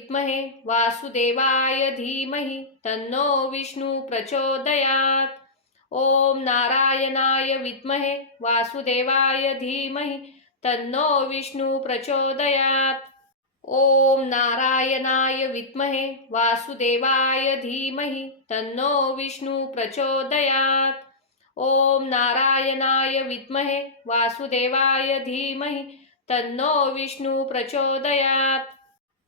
विद्महे वासुदेवाय धीमहि तन्नो विष्णु प्रचोदयात्। ओम नारायणाय विद्महे वासुदेवाय धीमहि तन्नो विष्णु प्रचोदयात्। ओम नारायणाय विद्महे वासुदेवाय धीमहि तन्नो विष्णु प्रचोदयात्। ओम नारायणाय विद्महे वासुदेवाय धीमहि तन्नो विष्णु प्रचोदयात्।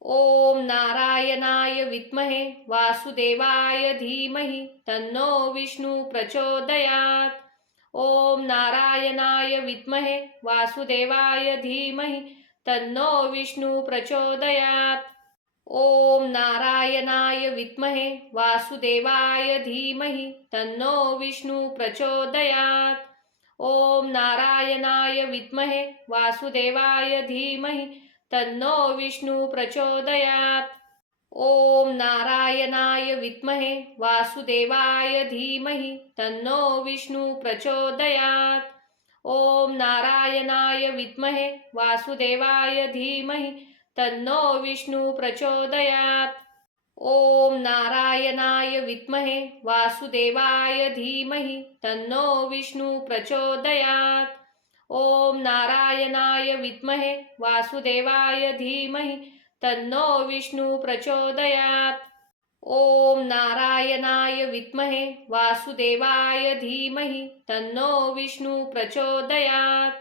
ओम नारायणाय विद्महे वासुदेवाय धीमहि तन्नो विष्णु प्रचोदयात्। ओम नारायणाय विद्महे वासुदेवाय धीमहि तन्नो विष्णु प्रचोदयात्। ओम नारायणाय विद्महे वासुदेवाय धीमहि तन्नो विष्णु प्रचोदयात्। ओम नारायणाय विद्महे वासुदेवाय धीमहि तन्नो विष्णु प्रचोदयात्। ओम नारायणाय विद्महे वासुदेवाय धीमहि तन्नो विष्णु प्रचोदयात्। ओम नारायणाय विद्महे वासुदेवाय धीमहि तन्नो विष्णु प्रचोदयात्। ओम नारायणाय विद्महे वासुदेवाय धीमहि तन्नो विष्णु प्रचोदयात्। ओम नारायणाय विद्महे वासुदेवाय धीमहि तन्नो विष्णु प्रचोदयात्। ओम नारायणाय विद्महे वासुदेवाय धीमहि तन्नो विष्णु प्रचोदयात्।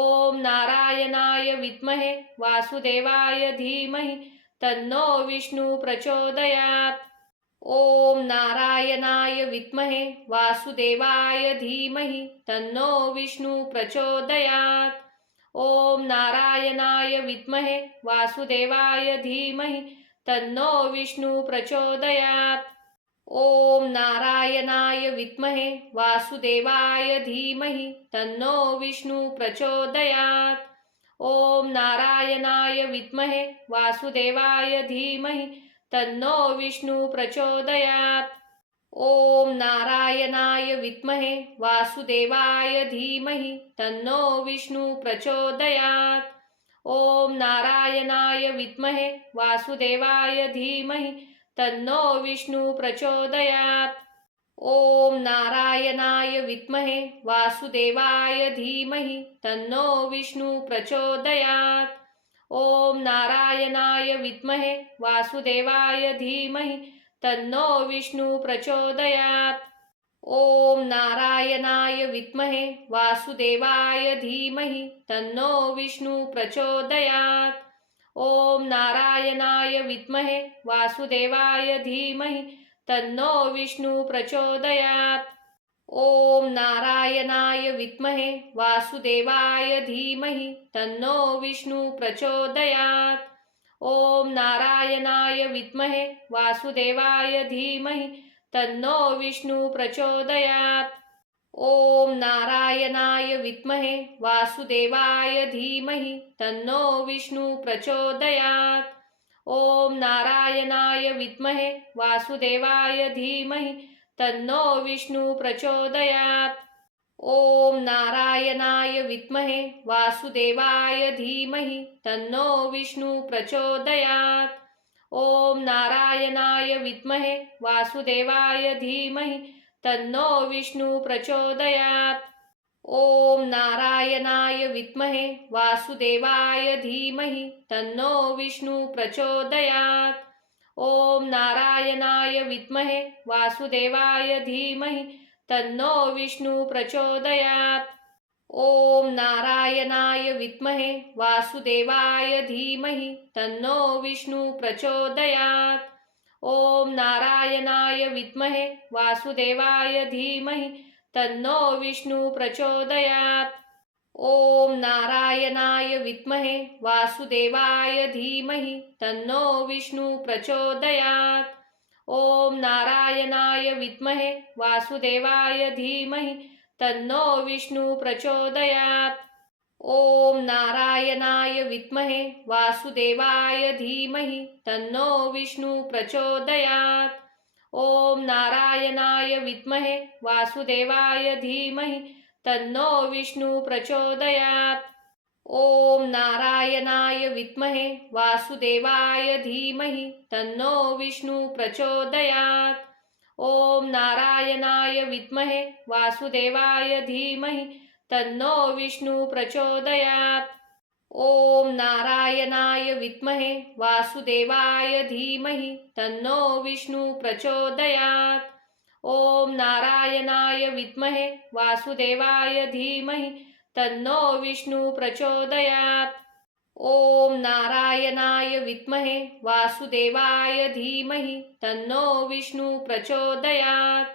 ओम नारायणाय विद्महे वासुदेवाय धीमहि तन्नो विष्णु प्रचोदयात्। ओम नारायणाय विद्महे वासुदेवाय धीमहि तन्नो विष्णु प्रचोदयात्। ओम नारायणाय विद्महे वासुदेवाय धीमहि तन्नो विष्णु प्रचोदयात्। ओम नारायणाय विद्महे वासुदेवाय धीमहि तन्नो विष्णु प्रचोदयात्। ओम नारायणाय विद्महे वासुदेवाय धीमहि तन्नो विष्णु प्रचोदयात्। ओम नारायणाय विद्महे वासुदेवाय धीमहि तन्नो विष्णु प्रचोदयात्। ओम नारायणाय विद्महे वासुदेवाय धीमहि तन्नो विष्णु प्रचोदयात्। ओम नारायणाय विद्महे वासुदेवाय धीमहि तन्नो विष्णु प्रचोदयात्। ओम नारायणाय विद्महे वासुदेवाय धीमहि तन्नो विष्णु प्रचोदयात्। ओम नारायणाय विद्महे वासुदेवाय धीमहि तन्नो विष्णु प्रचोदयात्। ओम नारायणाय विद्महे वासुदेवाय धीमहि तन्नो विष्णु प्रचोदयात्। ओम नारायणाय विद्महे वासुदेवाय धीमहि तन्नो विष्णु प्रचोदयात्। ओम नारायणाय विद्महे वासुदेवाय धीमहि तन्नो विष्णु प्रचोदयात्। ओम नारायणाय विद्महे वासुदेवाय धीमहि तन्नो विष्णु प्रचोदयात्। ओम नारायणाय विद्महे वासुदेवाय धीमहि तन्नो विष्णु प्रचोदयात्। ओम नारायणाय विद्महे वासुदेवाय धीमहि तन्नो विष्णु प्रचोदयात्। ओम नारायणाय विद्महे वासुदेवाय धीमहि तन्नो विष्णु प्रचोदयात्। ओम नारायणाय विद्महे वासुदेवाय धीमहि तन्नो विष्णु प्रचोदयात्। ओम नारायणाय विद्महे वासुदेवाय धीमहि तन्नो विष्णु प्रचोदयात्। ओम नारायणाय विद्महे वासुदेवाय धीमहि तन्नो विष्णु प्रचोदयात्। ओम नारायणाय विद्महे वासुदेवाय धीमहि तन्नो विष्णु प्रचोदयात्। ओम नारायणाय विद्महे वासुदेवाय धीमहि तन्नो विष्णु प्रचोदयात्। ओम नारायणाय विद्महे वासुदेवाय धीमहि तन्नो विष्णु प्रचोदयात्। ओम नारायणाय विद्महे वासुदेवाय धीमहि तन्नो विष्णु प्रचोदयात्। ओम नारायणाय विद्महे वासुदेवाय धीमहि तन्नो विष्णु प्रचोदयात्। ओम नारायणाय विद्महे वासुदेवाय धीमहि तन्नो विष्णु प्रचोदयात्। ओम नारायणाय विद्महे वासुदेवाय धीमहि तन्नो विष्णु प्रचोदयात्। ओम नारायणाय विद्महे वासुदेवाय धीमहि तन्नो विष्णु प्रचोदयात्। ओम नारायणाय विद्महे वासुदेवाय धीमहि तन्नो विष्णु प्रचोदयात्। ओम नारायणाय विद्महे वासुदेवाय धीमहि तन्नो विष्णु प्रचोदयात्।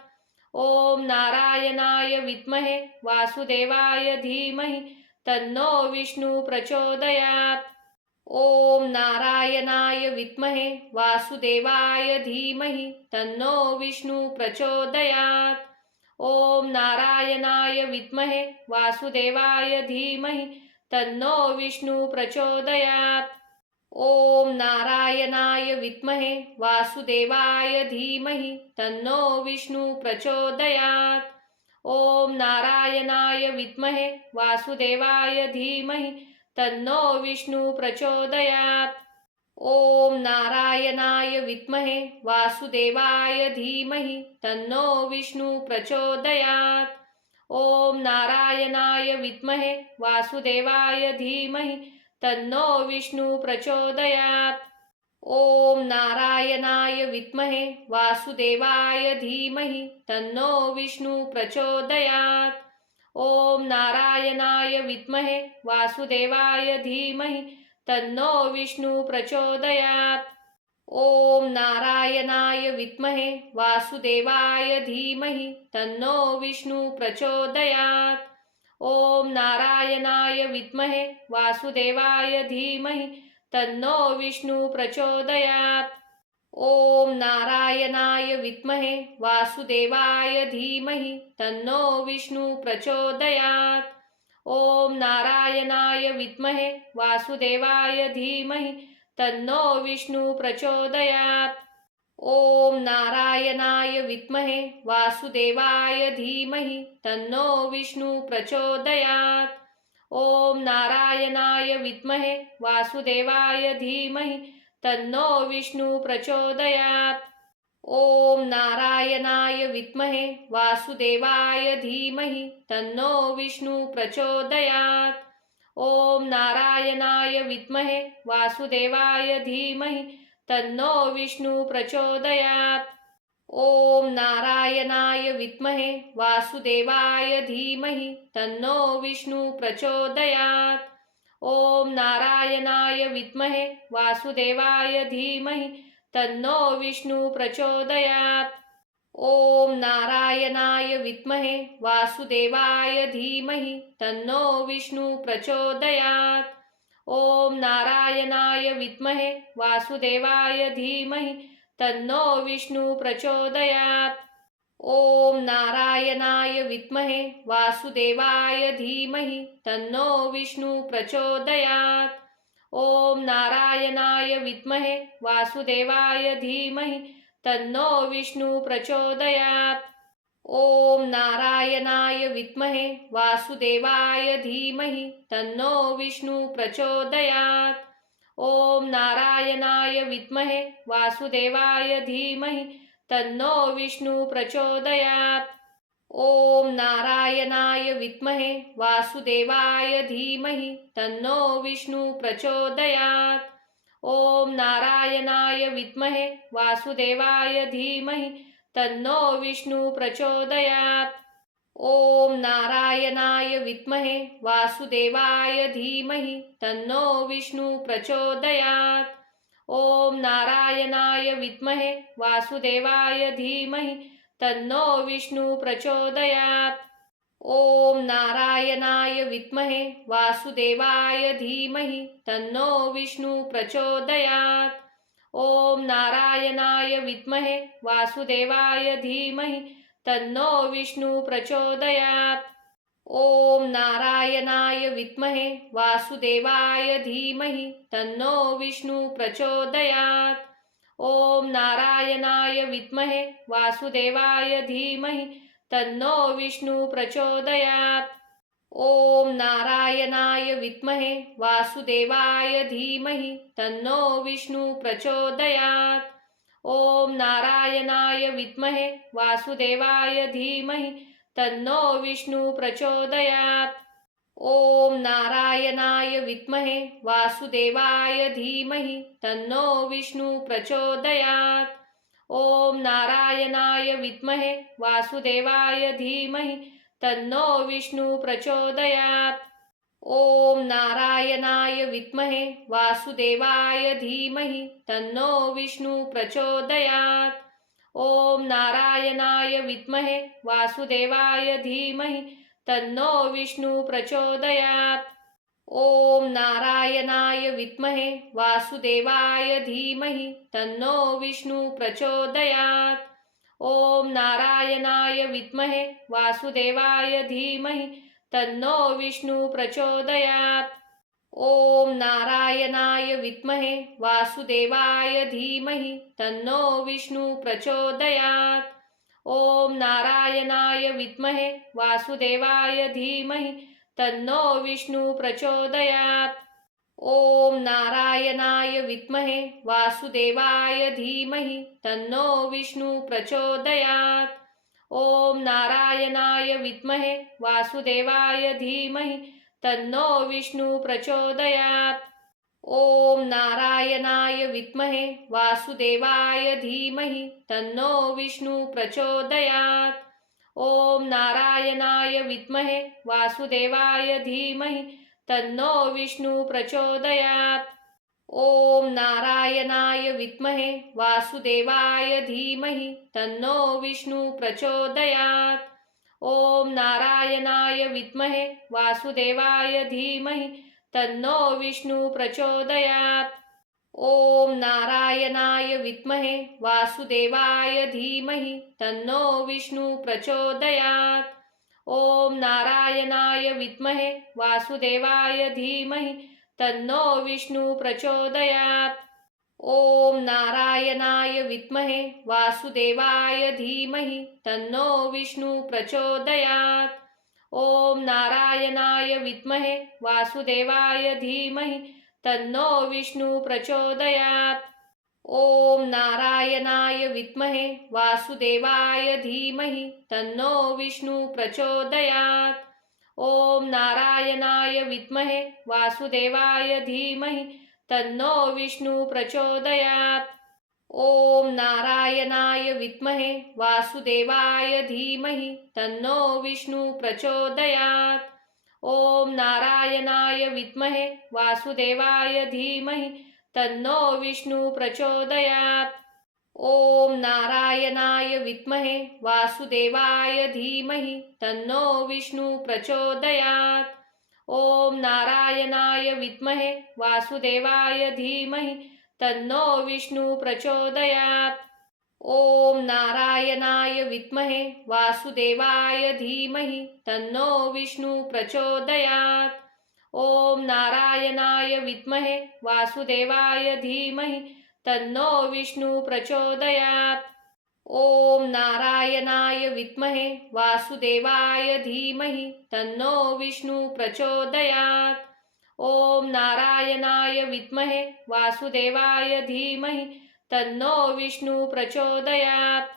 ओम नारायणाय विद्महे वासुदेवाय धीमहि तन्नो विष्णु प्रचोदयात्। ओम नारायणाय विद्महे वासुदेवाय धीमहि तन्नो विष्णु प्रचोदयात्। ओम नारायणाय विद्महे वासुदेवाय धीमहि तन्नो विष्णु प्रचोदयात्। ओम नारायणाय विद्महे वासुदेवाय धीमहि तन्नो विष्णु प्रचोदयात्। ओम नारायणाय विद्महे वासुदेवाय धीमहि तन्नो विष्णु प्रचोदयात्। ओम नारायणाय विद्महे वासुदेवाय धीमहि तन्नो विष्णु प्रचोदयात्। ओम नारायणाय विद्महे वासुदेवाय धीमहि तन्नो विष्णु प्रचोदयात्। ओम नारायणाय विद्महे वासुदेवाय धीमहि तन्नो विष्णु प्रचोदयात्। ओम नारायणाय विद्महे वासुदेवाय धीमहि तन्नो विष्णु प्रचोदयात्। ओम नारायणाय विद्महे वासुदेवाय धीमहि तन्नो विष्णु प्रचोदयात्। ओम नारायणाय विद्महे वासुदेवाय धीमहि तन्नो विष्णु प्रचोदयात्। ओम नारायणाय विद्महे वासुदेवाय धीमहि तन्नो विष्णु प्रचोदयात्। ओम नारायणाय विद्महे वासुदेवाय धीमहि तन्नो विष्णु प्रचोदयात्। ओम नारायणाय विद्महे वासुदेवाय धीमहि तन्नो विष्णु प्रचोदयात्। ओम नारायणाय विद्महे वासुदेवाय धीमहि तन्नो विष्णु प्रचोदयात्। ओम नारायणाय विद्महे वासुदेवाय धीमहि तन्नो विष्णु प्रचोदयात्। ओम नारायणाय विद्महे वासुदेवाय धीमहि तन्नो विष्णु प्रचोदयात्। ओम नारायणाय विद्महे वासुदेवाय धीमहि तन्नो विष्णु प्रचोदयात्। ओम नारायणाय विद्महे वासुदेवाय धीमहि तन्नो विष्णु प्रचोदयात्। ओम नारायणाय विद्महे वासुदेवाय धीमहि तन्नो विष्णु प्रचोदयात्। ओम नारायणाय विद्महे वासुदेवाय धीमहि तन्नो विष्णु प्रचोदयात्। ओम नारायणाय विद्महे वासुदेवाय धीमहि तन्नो विष्णु प्रचोदयात्। ओम नारायणाय विद्महे वासुदेवाय धीमहि तन्नो विष्णु प्रचोदयात्। ओम नारायणाय विद्महे वासुदेवाय धीमहि तन्नो विष्णु प्रचोदयात्। ओम नारायणाय विद्महे वासुदेवाय धीमहि तन्नो विष्णु प्रचोदयात्। ओम नारायणाय विद्महे वासुदेवाय धीमहि तन्नो विष्णु प्रचोदयात्। ओम नारायणाय विद्महे वासुदेवाय धीमहि तन्नो विष्णु प्रचोदयात्। ओम नारायणाय विद्महे वासुदेवाय धीमहि तन्नो विष्णु प्रचोदयात्। ओम नारायणाय विद्महे वासुदेवाय धीमहि तन्नो विष्णु प्रचोदयात्। ओम नारायणाय विद्महे वासुदेवाय धीमहि तन्नो विष्णु प्रचोदयात्। ओम नारायणाय विद्महे वासुदेवाय धीमहि तन्नो विष्णु प्रचोदयात्। ओम नारायणाय विद्महे वासुदेवाय धीमहि तन्नो विष्णु प्रचोदयात्। ओम नारायणाय विद्महे वासुदेवाय धीमहि तन्नो विष्णु प्रचोदयात्। ओम नारायणाय विद्महे वासुदेवाय धीमहि तन्नो विष्णु प्रचोदयात्। ओम नारायणाय विद्महे वासुदेवाय धीमहि तन्नो विष्णु प्रचोदयात्। ओम नारायणाय विद्महे वासुदेवाय धीमहि तन्नो विष्णु प्रचोदयात्। ओम नारायणाय विद्महे वासुदेवाय धीमहि तन्नो विष्णु प्रचोदयात्। ओम नारायणाय विद्महे वासुदेवाय धीमहि तन्नो विष्णु प्रचोदयात्। ओम नारायणाय विद्महे वासुदेवाय धीमहि तन्नो विष्णु प्रचोदयात्। ओम नारायणाय विद्महे वासुदेवाय धीमहि तन्नो विष्णु प्रचोदयात्। ओम नारायणाय विद्महे वासुदेवाय धीमहि तन्नो विष्णु प्रचोदयात्। ओम नारायणाय विद्महे वासुदेवाय धीमहि तन्नो विष्णु प्रचोदयात्। ओम नारायणाय विद्महे वासुदेवाय धीमहि तन्नो विष्णु प्रचोदयात्। ओम नारायणाय विद्महे वासुदेवाय धीमहि तन्नो विष्णु प्रचोदयात्। ओम नारायणाय विद्महे वासुदेवाय धीमहि तन्नो विष्णु प्रचोदयात्। ओम नारायणाय विद्महे वासुदेवाय धीमहि तन्नो विष्णु प्रचोदयात्। ओम नारायणाय विद्महे वासुदेवाय धीमहि तन्नो विष्णु प्रचोदयात्। ओम नारायणाय विद्महे वासुदेवाय धीमहि तन्नो विष्णु प्रचोदयात्। ओम नारायणाय विद्महे वासुदेवाय धीमहि तन्नो विष्णु प्रचोदयात्। ओम नारायणाय विद्महे वासुदेवाय धीमहि तन्नो विष्णु प्रचोदयात्। ओम नारायणाय विद्महे वासुदेवाय धीमहि तन्नो विष्णु प्रचोदयात्। ओम नारायणाय विद्महे वासुदेवाय धीमहि तन्नो विष्णु प्रचोदयात्। ओम नारायणाय विद्महे वासुदेवाय धीमहि तन्नो विष्णु प्रचोदयात्। ओम नारायणाय विद्महे वासुदेवाय धीमहि तन्नो विष्णु प्रचोदयात्। ओम नारायणाय विद्महे वासुदेवाय धीमहि तन्नो विष्णु प्रचोदयात्। ओम नारायणाय विद्महे वासुदेवाय धीमहि तन्नो विष्णु प्रचोदयात्। ओम नारायणाय विद्महे वासुदेवाय धीमहि तन्नो विष्णु प्रचोदयात्। ओम नारायणाय विद्महे वासुदेवाय धीमहि तन्नो विष्णु प्रचोदयात्। ओम नारायणाय विद्महे वासुदेवाय धीमहि तन्नो विष्णु प्रचोदयात्। ओम नारायणाय विद्महे वासुदेवाय धीमहि तन्नो विष्णु प्रचोदयात्। ओम नारायणाय विद्महे वासुदेवाय धीमहि तन्नो विष्णु प्रचोदयात्। ओम नारायणाय विद्महे वासुदेवाय धीमहि तन्नो विष्णु प्रचोदयात्। ओम नारायणाय विद्महे वासुदेवाय धीमहि तन्नो विष्णु प्रचोदयात्।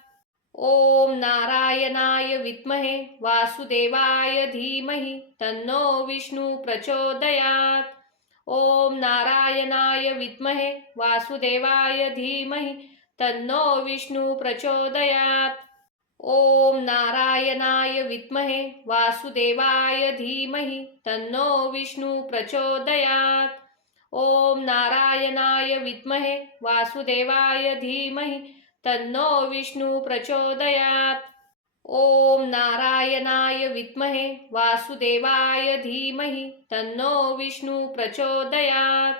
ओम नारायणाय विद्महे वासुदेवाय धीमहि तन्नो विष्णु प्रचोदयात्। ओम नारायणाय विद्महे वासुदेवाय धीमहि तन्नो विष्णु प्रचोदयात्। ओम नारायणाय विद्महे वासुदेवाय धीमहि तन्नो विष्णु प्रचोदयात्। ओम नारायणाय विद्महे वासुदेवाय धीमहि तन्नो विष्णु प्रचोदयात्। ओम नारायणाय विद्महे वासुदेवाय धीमहि तन्नो विष्णु प्रचोदयात्।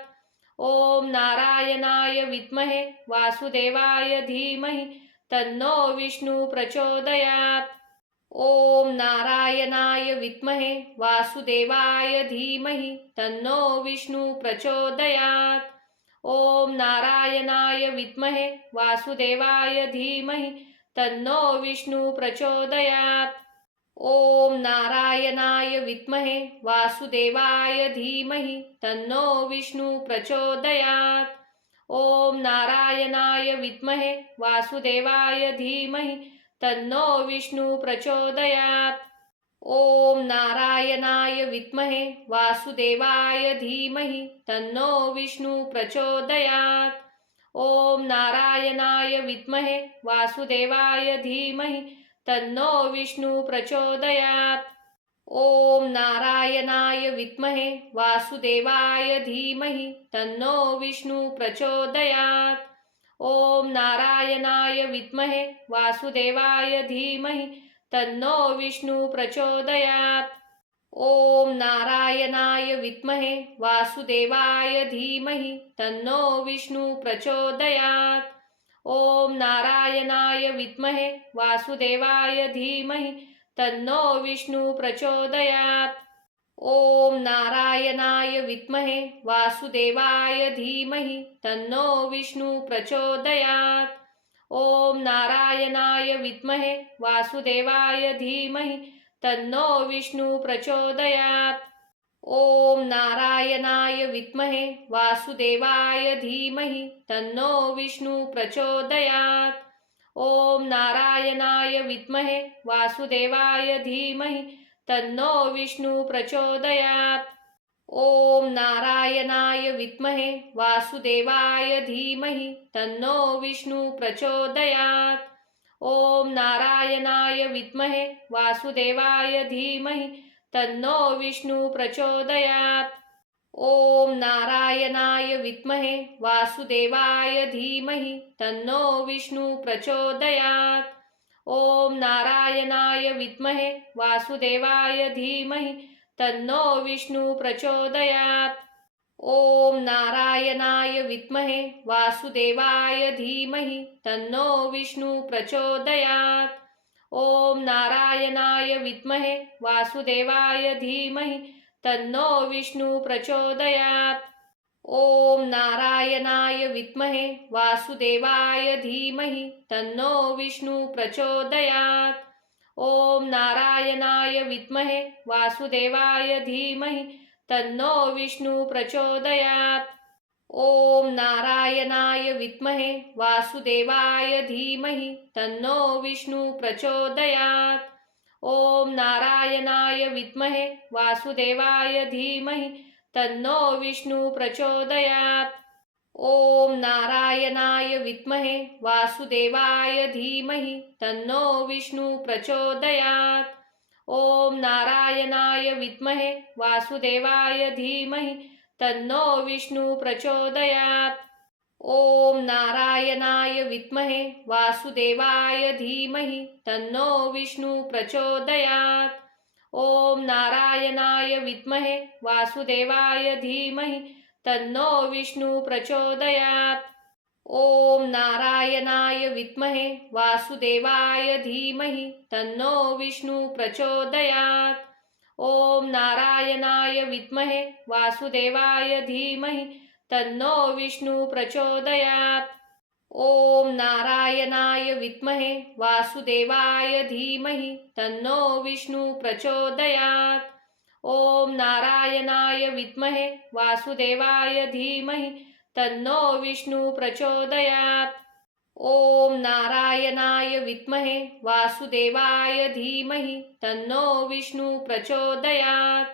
ओम नारायणाय विद्महे वासुदेवाय धीमहि तन्नो विष्णु प्रचोदयात्। ओम नारायणाय विद्महे वासुदेवाय धीमहि तन्नो विष्णु प्रचोदयात्। ओम नारायणाय विद्महे वासुदेवाय धीमहि तन्नो विष्णु प्रचोदयात्। ओम नारायणाय विद्महे वासुदेवाय धीमहि तन्नो विष्णु प्रचोदयात्। ओम नारायणाय विद्महे वासुदेवाय धीमहि तन्नो विष्णु प्रचोदयात्। ओम नारायणाय विद्महे वासुदेवाय धीमहि तन्नो विष्णु प्रचोदयात्। ओम नारायणाय विद्महे वासुदेवाय धीमहि तन्नो विष्णु प्रचोदयात्। ओम नारायणाय विद्महे वासुदेवाय धीमहि तन्नो विष्णु प्रचोदयात्। ओम नारायणाय विद्महे वासुदेवाय धीमहि तन्नो विष्णु प्रचोदयात्। ओम नारायणाय विद्महे वासुदेवाय धीमहि तन्नो विष्णु प्रचोदयात्। ओम नारायणाय विद्महे वासुदेवाय धीमहि तन्नो विष्णु प्रचोदयात्। ओम नारायणाय विद्महे वासुदेवाय धीमहि तन्नो विष्णु प्रचोदयात्। ओम नारायणाय विद्महे वासुदेवाय धीमहि तन्नो विष्णु प्रचोदयात्। ओम नारायणाय विद्महे वासुदेवाय धीमहि तन्नो विष्णु प्रचोदयात्। ओम नारायणाय विद्महे वासुदेवाय धीमहि तन्नो विष्णु प्रचोदयात्। ओम नारायणाय विद्महे वासुदेवाय धीमहि तन्नो विष्णु प्रचोदयात्। ओम नारायणाय विद्महे वासुदेवाय धीमहि तन्नो विष्णु प्रचोदयात्। ओम नारायणाय विद्महे वासुदेवाय धीमहि तन्नो विष्णु प्रचोदयात्। ओम नारायणाय विद्महे वासुदेवाय धीमहि तन्नो विष्णु प्रचोदयात्। ओम नारायणाय विद्महे वासुदेवाय धीमहि तन्नो विष्णु प्रचोदयात्। ओम नारायणाय विद्महे वासुदेवाय धीमहि तन्नो विष्णु प्रचोदयात्। ओम नारायणाय विद्महे वासुदेवाय धीमहि तन्नो विष्णु प्रचोदयात्। ओम नारायणाय विद्महे वासुदेवाय धीमहि तन्नो विष्णु प्रचोदयात्। ओम नारायणाय विद्महे वासुदेवाय धीमहि तन्नो विष्णु प्रचोदयात्। ओम नारायणाय विद्महे वासुदेवाय धीमहि तन्नो विष्णु प्रचोदयात्। ओम नारायणाय विद्महे वासुदेवाय धीमहि तन्नो विष्णु प्रचोदयात्। ओम नारायणाय विद्महे वासुदेवाय धीमहि तन्नो विष्णु प्रचोदयात्। ओम नारायणाय विद्महे वासुदेवाय धीमहि तन्नो विष्णु प्रचोदयात्। ओम नारायणाय विद्महे वासुदेवाय धीमहि तन्नो विष्णु प्रचोदयात्। ओम नारायणाय विद्महे वासुदेवाय धीमहि तन्नो विष्णु प्रचोदयात्। ओम नारायणाय विद्महे वासुदेवाय धीमहि तन्नो विष्णु प्रचोदयात्। ओम नारायणाय विद्महे वासुदेवाय धीमहि तन्नो विष्णु प्रचोदयात्। ओम नारायणाय विद्महे वासुदेवाय धीमहि तन्नो विष्णु प्रचोदयात्। ओम नारायणाय विद्महे वासुदेवाय धीमहि तन्नो विष्णु प्रचोदयात्।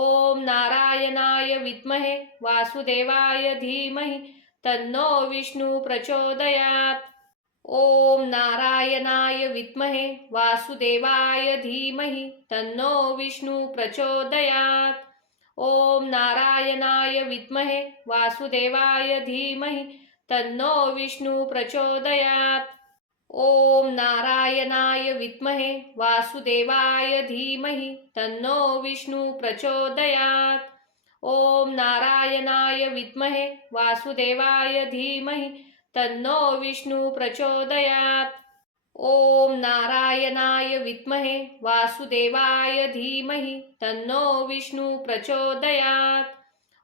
ओम नारायणाय विद्महे वासुदेवाय धीमहि तन्नो विष्णु प्रचोदयात्। ओम नारायणाय विद्महे वासुदेवाय धीमहि तन्नो विष्णु प्रचोदयात्। ओम नारायणाय विद्महे वासुदेवाय धीमहि तन्नो विष्णु प्रचोदयात्। ओम नारायणाय विद्महे वासुदेवाय धीमहि तन्नो विष्णु प्रचोदयात्। ओम नारायणाय विद्महे वासुदेवाय धीमहि तन्नो विष्णु प्रचोदयात्। ओम नारायणाय विद्महे वासुदेवाय धीमहि तन्नो विष्णु प्रचोदयात्।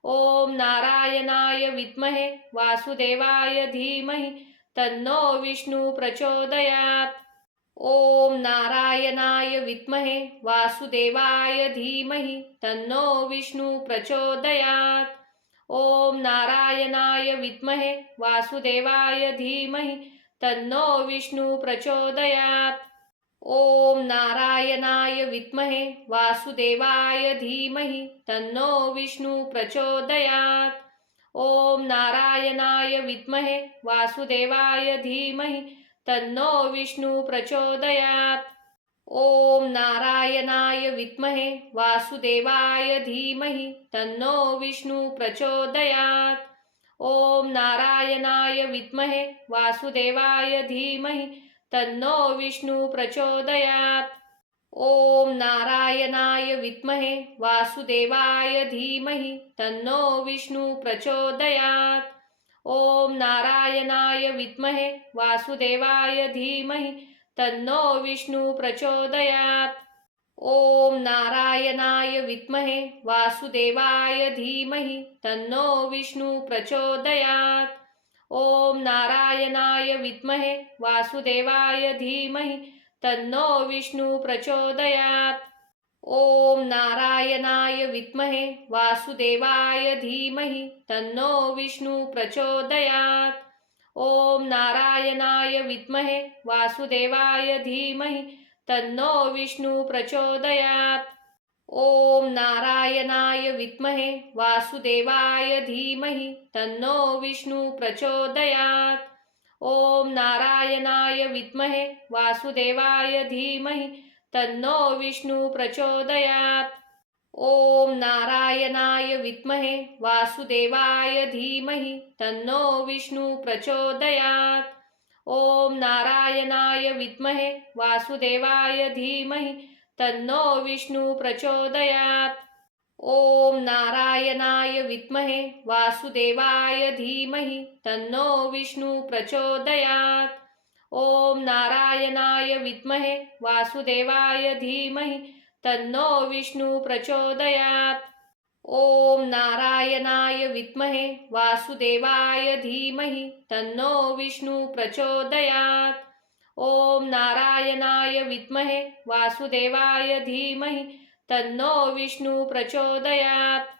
ओम नारायणाय विद्महे वासुदेवाय धीमहि तन्नो विष्णु प्रचोदयात्। ओम नारायणाय विद्महे वासुदेवाय धीमहि तन्नो विष्णु प्रचोदयात्। ओम नारायणाय विद्महे वासुदेवाय धीमहि तन्नो विष्णु प्रचोदयात्। ओम नारायणाय विद्महे वासुदेवाय धीमहि तन्नो विष्णु प्रचोदयात्। ओम नारायणाय विद्महे वासुदेवाय धीमहि तन्नो विष्णु प्रचोदयात्। ओम नारायणाय विद्महे वासुदेवाय धीमहि तन्नो विष्णु प्रचोदयात्। ओम नारायणाय विद्महे वासुदेवाय धीमहि तन्नो विष्णु प्रचोदयात्। ओम नारायणाय विद्महे वासुदेवाय धीमहि तन्नो विष्णु प्रचोदयात्। ओम नारायणाय विद्महे वासुदेवाय धीमहि तन्नो विष्णु प्रचोदयात्। ओम नारायणाय विद्महे वासुदेवाय धीमहि तन्नो विष्णु प्रचोदयात्। ओम नारायणाय विद्महे वासुदेवाय धीमहि तन्नो विष्णु प्रचोदयात्। ओम नारायणाय विद्महे वासुदेवाय धीमहि तन्नो विष्णु प्रचोदयात्। ओम नारायणाय विद्महे वासुदेवाय धीमहि तन्नो विष्णु प्रचोदयात्। ओम नारायणाय विद्महे वासुदेवाय धीमहि तन्नो विष्णु प्रचोदयात्। ओम नारायणाय विद्महे वासुदेवाय धीमहि तन्नो विष्णु प्रचोदयात्। ओम नारायणाय विद्महे वासुदेवाय धीमहि तन्नो विष्णु प्रचोदयात्। ओम नारायणाय विद्महे वासुदेवाय धीमहि तन्नो विष्णु प्रचोदयात्। ओम नारायणाय विद्महे वासुदेवाय धीमहि तन्नो विष्णु प्रचोदयात्। ओम नारायणाय विद्महे वासुदेवाय धीमहि तन्नो विष्णु प्रचोदयात्। ओम नारायणाय विद्महे वासुदेवाय धीमहि तन्नो विष्णु प्रचोदयात्। ओम नारायणाय विद्महे वासुदेवाय धीमहि तन्नो विष्णु प्रचोदयात्। ओम नारायणाय विद्महे वासुदेवाय धीमहि तन्नो विष्णु प्रचोदयात्।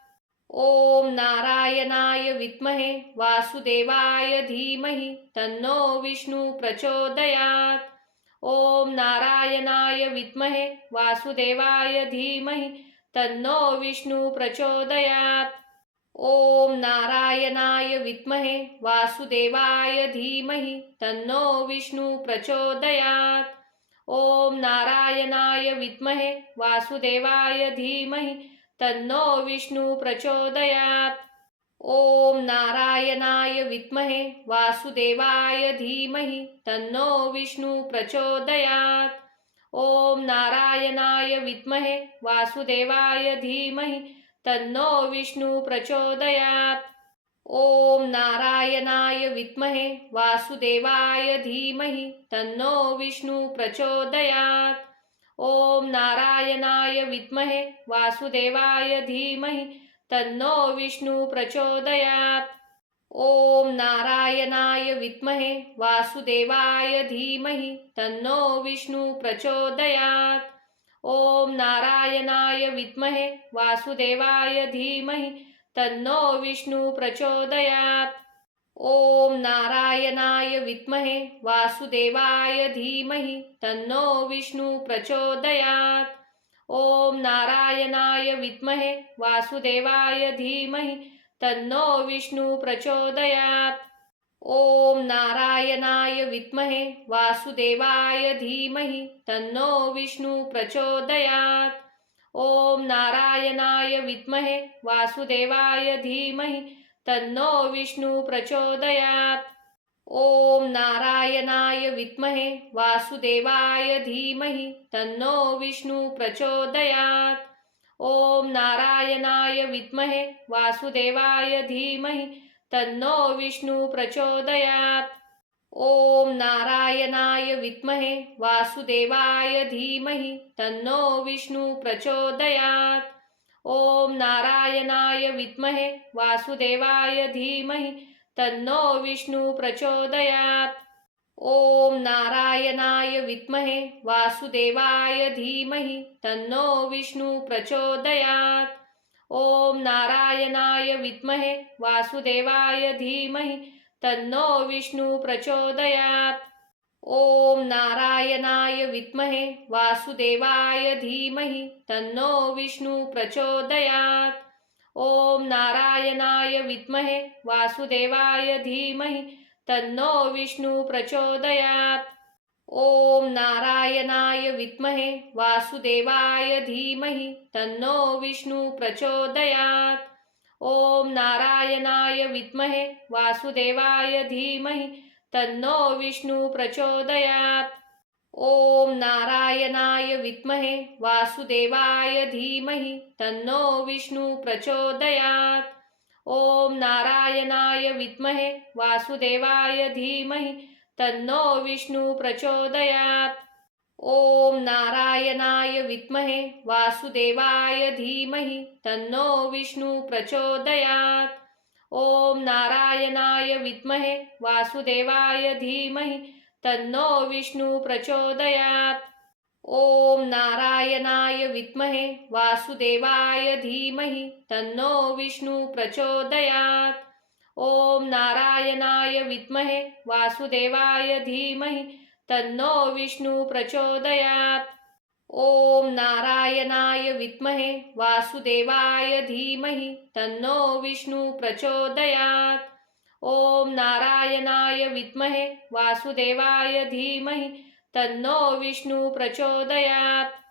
ओम नारायणाय विद्महे वासुदेवाय धीमहि तन्नो विष्णु प्रचोदयात्। ओम नारायणाय विद्महे वासुदेवाय धीमहि तन्नो विष्णु प्रचोदयात्। ओम नारायणाय विद्महे वासुदेवाय धीमहि तन्नो विष्णु प्रचोदयात्। ओम नारायणाय विद्महे वासुदेवाय धीमहि तन्नो विष्णु प्रचोदयात्। ओम नारायणाय विद्महे वासुदेवाय धीमहि तन्नो विष्णु प्रचोदयात्। ओम नारायणाय विद्महे वासुदेवाय धीमहि तन्नो विष्णु प्रचोदयात्। ओम नारायणाय विद्महे वासुदेवाय धीमहि तन्नो विष्णु प्रचोदयात्। ओम नारायणाय विद्महे वासुदेवाय धीमहि तन्नो विष्णु प्रचोदयात्। ओम नारायणाय विद्महे वासुदेवाय धीमहि तन्नो विष्णु प्रचोदयात्। ओम नारायणाय विद्महे वासुदेवाय धीमहि तन्नो विष्णु प्रचोदयात्। ओम नारायणाय विद्महे वासुदेवाय धीमहि तन्नो विष्णु प्रचोदयात्। ओम नारायणाय विद्महे वासुदेवाय धीमहि तन्नो विष्णु प्रचोदयात्। ओम नारायणाय विद्महे वासुदेवाय धीमहि तन्नो विष्णु प्रचोदयात्। ओम नारायणाय विद्महे वासुदेवाय धीमहि तन्नो विष्णु प्रचोदयात्। ओम नारायणाय विद्महे वासुदेवाय धीमहि तन्नो विष्णु प्रचोदयात्। ओम नारायणाय विद्महे वासुदेवाय धीमहि तन्नो विष्णु प्रचोदयात्। ओम नारायणाय विद्महे वासुदेवाय धीमहि तन्नो विष्णु प्रचोदयात्। ओम नारायणाय विद्महे वासुदेवाय धीमहि तन्नो विष्णु प्रचोदयात्। ओम नारायणाय विद्महे वासुदेवाय धीमहि तन्नो विष्णु प्रचोदयात्। ओम नारायणाय विद्महे वासुदेवाय धीमहि तन्नो विष्णु प्रचोदयात्। ओम नारायणाय विद्महे वासुदेवाय धीमहि तन्नो विष्णु प्रचोदयात्। ओम नारायणाय विद्महे वासुदेवाय धीमहि तन्नो विष्णु प्रचोदयात्। ओम नारायणाय विद्महे वासुदेवाय धीमहि तन्नो विष्णु प्रचोदयात्। ओम नारायणाय विद्महे वासुदेवाय धीमहि तन्नो विष्णु प्रचोदयात्। ओम नारायणाय विद्महे वासुदेवाय धीमहि तन्नो विष्णु प्रचोदयात्। ओम नारायणाय विद्महे वासुदेवाय धीमहि तन्नो विष्णु प्रचोदयात्। ओम नारायणाय विद्महे वासुदेवाय धीमहि तन्नो विष्णु प्रचोदयात्। ओम नारायणाय विद्महे वासुदेवाय धीमहि तन्नो विष्णु प्रचोदयात्। ओम नारायणाय विद्महे वासुदेवाय धीमहि तन्नो विष्णु प्रचोदयात्। ओम नारायणाय विद्महे वासुदेवाय धीमहि तन्नो विष्णु प्रचोदयात्। ओम नारायणाय विद्महे वासुदेवाय धीमहि तन्नो विष्णु प्रचोदयात्।